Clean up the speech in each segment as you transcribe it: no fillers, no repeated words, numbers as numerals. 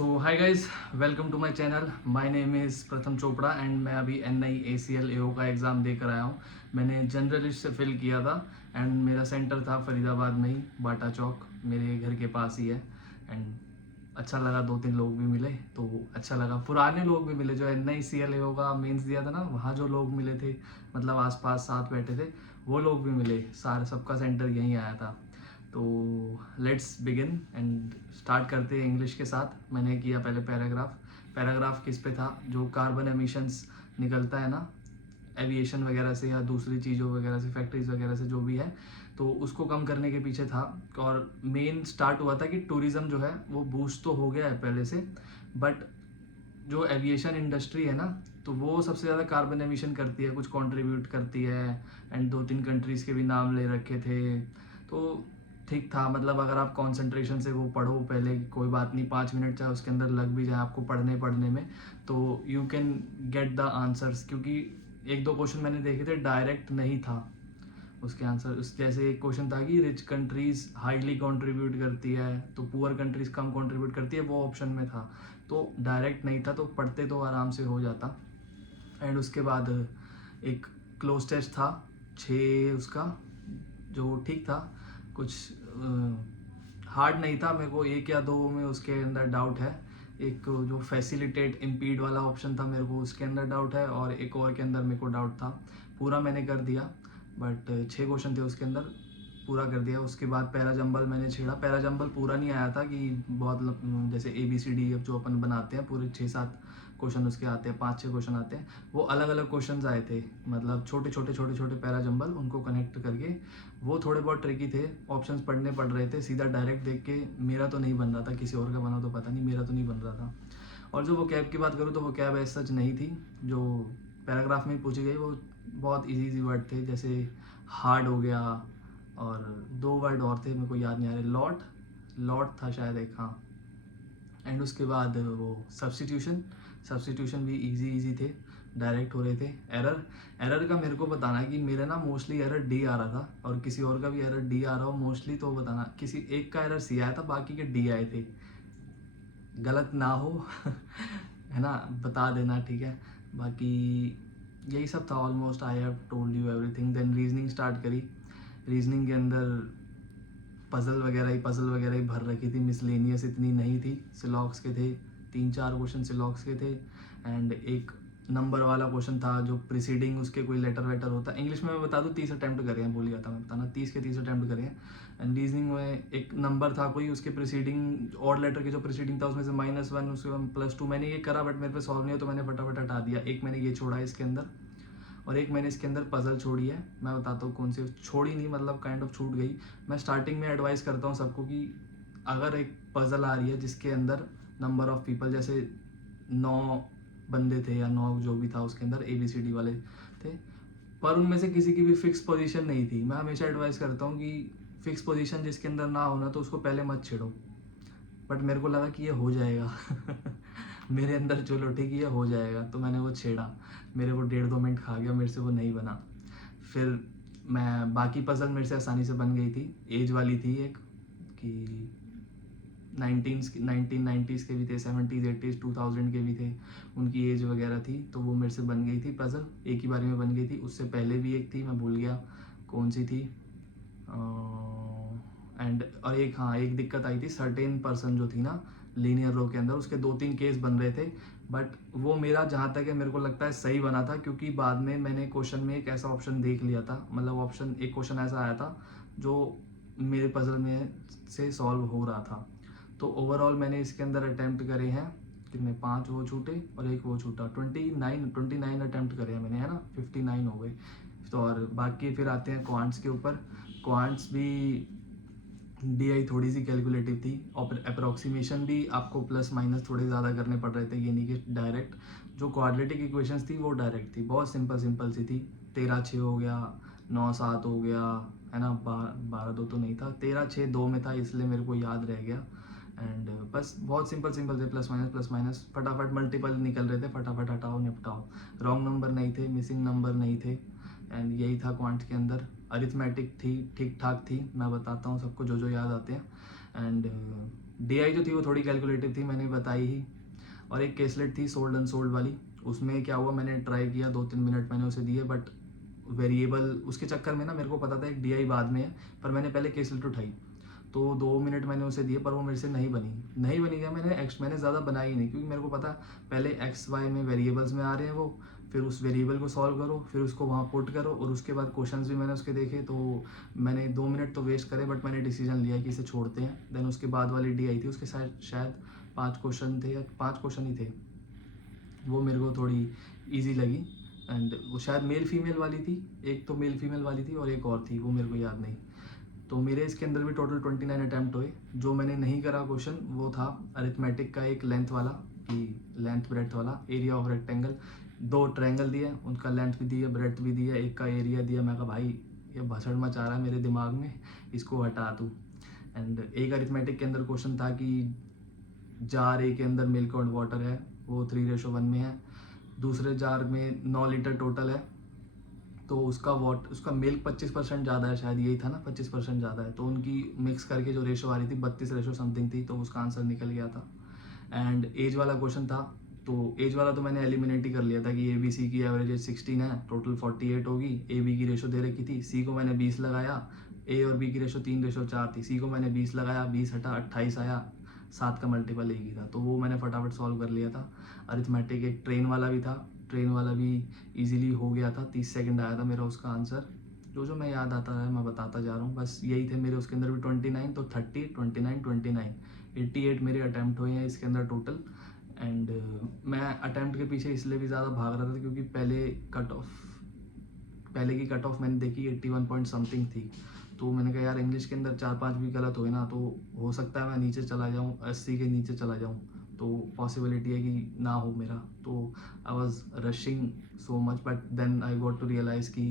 So hi guys, welcome to my channel. My name is Pratham Chopra and मैं अभी NIACL AO का exam देकर आया हूँ। मैंने जनरलिस्ट से फिल किया था एंड मेरा सेंटर था फरीदाबाद में ही, बाटा चौक, मेरे घर के पास ही है। एंड अच्छा लगा, 2-3 लोग भी मिले तो अच्छा लगा। पुराने लोग भी मिले जो NICL AO का मेंस दिया था ना, वहाँ जो लोग मिले थे, मतलब आसपास साथ बैठे थे, वो लोग भी मिले। सारे सबका सेंटर यहीं आया था। तो लेट्स बिगिन एंड स्टार्ट करते हैं इंग्लिश के साथ। मैंने किया पहले पैराग्राफ किस पे था, जो कार्बन एमिशंस निकलता है ना एविएशन वगैरह से या दूसरी चीज़ों वगैरह से, फैक्ट्रीज वगैरह से, जो भी है, तो उसको कम करने के पीछे था। और मेन स्टार्ट हुआ था कि टूरिज़्म जो है वो बूस्ट तो हो गया है पहले से, बट जो एविएशन इंडस्ट्री है ना, तो वो सबसे ज़्यादा कार्बन एमिशन करती है, कुछ कंट्रीब्यूट करती है। एंड 2-3 कंट्रीज़ के भी नाम ले रखे थे। तो ठीक था, मतलब अगर आप कंसंट्रेशन से वो पढ़ो पहले, कोई बात नहीं, 5 मिनट चाहे उसके अंदर लग भी जाए आपको पढ़ने में, तो you can get the answers. क्योंकि 1-2 क्वेश्चन मैंने देखे थे डायरेक्ट नहीं था उसके आंसर। उस जैसे एक क्वेश्चन था कि रिच कंट्रीज हाईली कंट्रीब्यूट करती है तो पुअर कंट्रीज कम कंट्रीब्यूट करती है, वो ऑप्शन में था, तो डायरेक्ट नहीं था, तो पढ़ते तो आराम से हो जाता। एंड उसके बाद एक क्लोज टेस्ट था 6 उसका, जो ठीक था, कुछ हार्ड नहीं था। मेरे को 1 या 2 में उसके अंदर डाउट है। एक जो फैसिलिटेट इम्पीड वाला ऑप्शन था, मेरे को उसके अंदर डाउट है, और एक और के अंदर मेरे को डाउट था। पूरा मैंने कर दिया, बट 6 क्वेश्चन थे उसके अंदर, पूरा कर दिया। उसके बाद पैरा जंबल मैंने छेड़ा। पैरा जंबल पूरा नहीं आया था कि बहुत जैसे ABCD अब जो अपन बनाते हैं पूरे 6-7 क्वेश्चन उसके आते हैं, 5-6 क्वेश्चन आते हैं, वो अलग अलग क्वेश्चंस आए थे, मतलब छोटे छोटे पैरा जंबल, उनको कनेक्ट करके वो थोड़े बहुत ट्रिकी थे। ऑप्शंस पढ़ने पड़ रहे थे, सीधा डायरेक्ट देख के मेरा तो नहीं बन रहा था, किसी और का बना तो पता नहीं, मेरा तो नहीं बन रहा था। और जो वो कैब की बात करूँ तो वो कैब ऐसा सच नहीं थी जो पैराग्राफ में पूछी गई। वो बहुत इजी वर्ड थे, जैसे हार्ड हो गया, और 2 वर्ड और थे, मेरे को याद नहीं आ रहे। लॉट लॉट था शायद एक, हाँ। एंड उसके बाद वो सब्सटीट्यूशन भी इजी थे, डायरेक्ट हो रहे थे। एरर का मेरे को बताना है कि मेरे ना मोस्टली एरर D आ रहा था, और किसी और का भी एरर D आ रहा हो मोस्टली, तो बताना। किसी एक का एरर C आया था, बाकी के D आए थे, गलत ना हो है ना, बता देना, ठीक है। बाकी यही सब था almost. I have told you everything. Then reasoning start करी। रीजनिंग के अंदर पजल वगैरह ही भर रखी थी, मिसलेनियस इतनी नहीं थी। सिलॉक्स के थे, 3-4 क्वेश्चन सिलॉक्स के थे। एंड एक नंबर वाला क्वेश्चन था जो प्रीसीडिंग उसके कोई लेटर वेटर होता है। इंग्लिश में मैं बता दूँ 30 अटैम्प्ट करे हैं, भूल गया था मैं बताना, 30 के 30 अटैम्प्ट करे हैं। एंड रीजनिंग में एक नंबर था कोई, उसके प्रीसीडिंग और लेटर के जो प्रीसीडिंग था उसमें से -1, उसके +2। मैंने ये करा बट मेरे पे सॉल्व नहीं हो, तो मैंने फटाफट हटा दिया। एक मैंने ये छोड़ा इसके अंदर, और एक मैंने इसके अंदर पजल छोड़ी है। मैं बताता हूँ कौन सी छोड़ी, नहीं मतलब काइंड ऑफ छूट गई। मैं स्टार्टिंग में एडवाइस करता हूँ सबको कि अगर एक पजल आ रही है जिसके अंदर नंबर ऑफ पीपल, जैसे 9 बंदे थे या 9 जो भी था उसके अंदर ABCD वाले थे, पर उनमें से किसी की भी फिक्स पोजीशन नहीं थी, मैं हमेशा एडवाइस करता हूँ कि फिक्स पोजीशन जिसके अंदर ना होना तो उसको पहले मत छेड़ो। बट मेरे को लगा कि ये हो जाएगा मेरे अंदर चलो ठीक है ये हो जाएगा, तो मैंने वो छेड़ा। मेरे वो 1.5-2 मिनट खा गया, मेरे से वो नहीं बना। फिर मैं बाकी पजल मेरे से आसानी से बन गई थी। एज वाली थी एक, कि 1990s के भी थे, 70s 80s 2000 के भी थे, उनकी एज वगैरह थी, तो वो मेरे से बन गई थी पजल, एक ही बारी में बन गई थी। उससे पहले भी एक थी, मैं भूल गया कौन सी थी। एंड और एक, हाँ, एक दिक्कत आई थी, सर्टेन पर्सन जो थी ना लीनियर रो के अंदर, उसके 2-3 केस बन रहे थे। बट वो मेरा जहाँ तक है मेरे को लगता है सही बना था, क्योंकि बाद में मैंने क्वेश्चन में एक ऐसा ऑप्शन देख लिया था, मतलब ऑप्शन एक क्वेश्चन ऐसा आया था जो मेरे पजल में से सॉल्व हो रहा था। तो ओवरऑल मैंने इसके अंदर अटैम्प्ट करे हैं कितने, 5 वो छूटे और एक वो छूटा, 29 अटैम्प्ट करे हैं मैंने, है ना, 59 हो गए। तो और बाकी फिर आते हैं क्वांट्स के ऊपर। क्वांट्स भी DI थोड़ी सी कैलकुलेटिव थी, और अप्रोक्सीमेशन भी आपको प्लस माइनस थोड़े ज़्यादा करने पड़ रहे थे, ये नहीं कि डायरेक्ट। जो क्वाड्रेटिक इक्वेशंस थी वो डायरेक्ट थी, बहुत सिंपल सी थी। 13-6 हो गया, 9-7 हो गया, है ना, 12-2 तो नहीं था, 13-6 2 में था, इसलिए मेरे को याद रह गया। एंड बस बहुत सिंपल थे, प्लस माइनस फटाफट मल्टीपल निकल रहे थे, फटाफट हटाओ निपटाओ। रॉन्ग नंबर नहीं थे, मिसिंग नंबर नहीं थे। एंड यही था क्वांट के अंदर। अरिथमेटिक थी, ठीक ठाक थी, मैं बताता हूँ सबको जो जो याद आते हैं। एंड DI जो थी वो थोड़ी कैलकुलेटिव थी, मैंने बताई ही। और एक केसलेट थी सोल्ड अनसोल्ड वाली, उसमें क्या हुआ, मैंने ट्राई किया 2-3 मिनट मैंने उसे दिए, बट वेरिएबल उसके चक्कर में ना मेरे को पता था एक DI बाद में है, पर मैंने पहले केसलेट उठाई, तो 2 मिनट मैंने उसे दिए, पर वो मेरे से नहीं बनी क्या, मैंने ज़्यादा बनाई ही नहीं, क्योंकि मेरे को पता पहले XY में वेरिएबल्स में आ रहे हैं वो, फिर उस वेरिएबल को सॉल्व करो, फिर उसको वहाँ पुट करो, और उसके बाद क्वेश्चंस भी मैंने उसके देखे, तो मैंने 2 मिनट तो वेस्ट करे, बट मैंने डिसीजन लिया कि इसे छोड़ते हैं। देन उसके बाद वाली DI थी, उसके शायद 5 क्वेश्चन थे या 5 क्वेश्चन ही थे, वो मेरे को थोड़ी ईजी लगी। एंड वो शायद मेल फीमेल वाली थी, एक तो मेल फीमेल वाली थी और एक और थी, वो मेरे को याद नहीं। तो मेरे इसके अंदर भी टोटल 29 अटैम्प्ट हुए। जो मैंने नहीं करा क्वेश्चन वो था अरिथमेटिक का, एक लेंथ वाला, कि लेंथ ब्रेड्थ वाला, एरिया ऑफ रेक्टेंगल, 2 ट्रायंगल दिए, उनका लेंथ भी दिया, ब्रेड्थ भी दिया, एक का एरिया दिया। मैं कहा भाई ये भसड़ मचा रहा है मेरे दिमाग में, इसको हटा दूँ। एंड एक अरिथमेटिक के अंदर क्वेश्चन था कि जार ए के अंदर मिल्क और वाटर है, वो 3:1 में है। दूसरे जार में 9 लीटर टोटल है, तो उसका मिल्क 25% ज़्यादा है, शायद यही था ना, 25% ज़्यादा है, तो उनकी मिक्स करके जो रेशो आ रही थी 32 रेशो समथिंग थी, तो उसका आंसर निकल गया था। एंड एज वाला क्वेश्चन था, तो एज वाला तो मैंने एलिमिनेट ही कर लिया था कि ABC की एवरेज एज 16 है, टोटल 48 होगी। AB की रेशो दे रखी थी, C को मैंने 20 लगाया, A और B की रेशो 3:4 थी, C को मैंने 20 लगाया, 20 हटा 28 आया, 7 का मल्टीपल एक ही था, तो वो मैंने फटाफट सॉल्व कर लिया था। अरिथमेटिक एक ट्रेन वाला भी था, ट्रेन वाला भी इजीली हो गया था, 30 सेकंड आया था मेरा उसका आंसर। जो मैं याद आता है मैं बताता जा रहा हूँ, बस यही थे मेरे उसके अंदर भी 29, तो 30, 29, 29, 88 मेरे अटैम्प्ट हुए हैं इसके अंदर टोटल। एंड मैं अटैम्प्ट के पीछे इसलिए भी ज़्यादा भाग रहा था क्योंकि पहले की कट ऑफ मैंने देखी 81 पॉइंट समथिंग थी, तो मैंने कहा यार इंग्लिश के अंदर 4-5 भी गलत हुए ना, तो हो सकता है मैं नीचे चला जाऊँ, 80 के नीचे चला जाऊँ, तो पॉसिबिलिटी है कि ना हो मेरा। तो I was rushing so much, but then I got to realise कि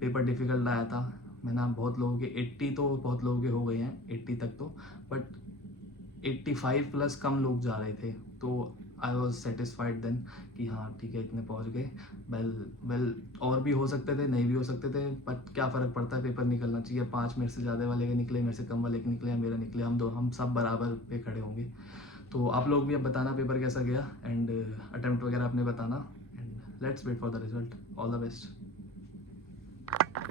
पेपर डिफ़िकल्ट आया था। मैं ना बहुत लोगों के 80 तो बहुत लोगों के हो गए हैं, 80 तक तो, बट 85 प्लस कम लोग जा रहे थे, तो आई वॉज सेटिस्फाइड देन कि हाँ ठीक है इतने पहुँच गए। वेल और भी हो सकते थे, नहीं भी हो सकते थे, बट क्या फ़र्क पड़ता है, पेपर निकलना चाहिए। 5 मेरे से ज़्यादा वाले के निकले, मेरे से कम वाले के निकले, या मेरा निकले, हम सब बराबर पे खड़े होंगे। तो आप लोग भी अब बताना पेपर कैसा गया, एंड अटेम्प्ट वगैरह आपने बताना, and let's wait for the result. All the best.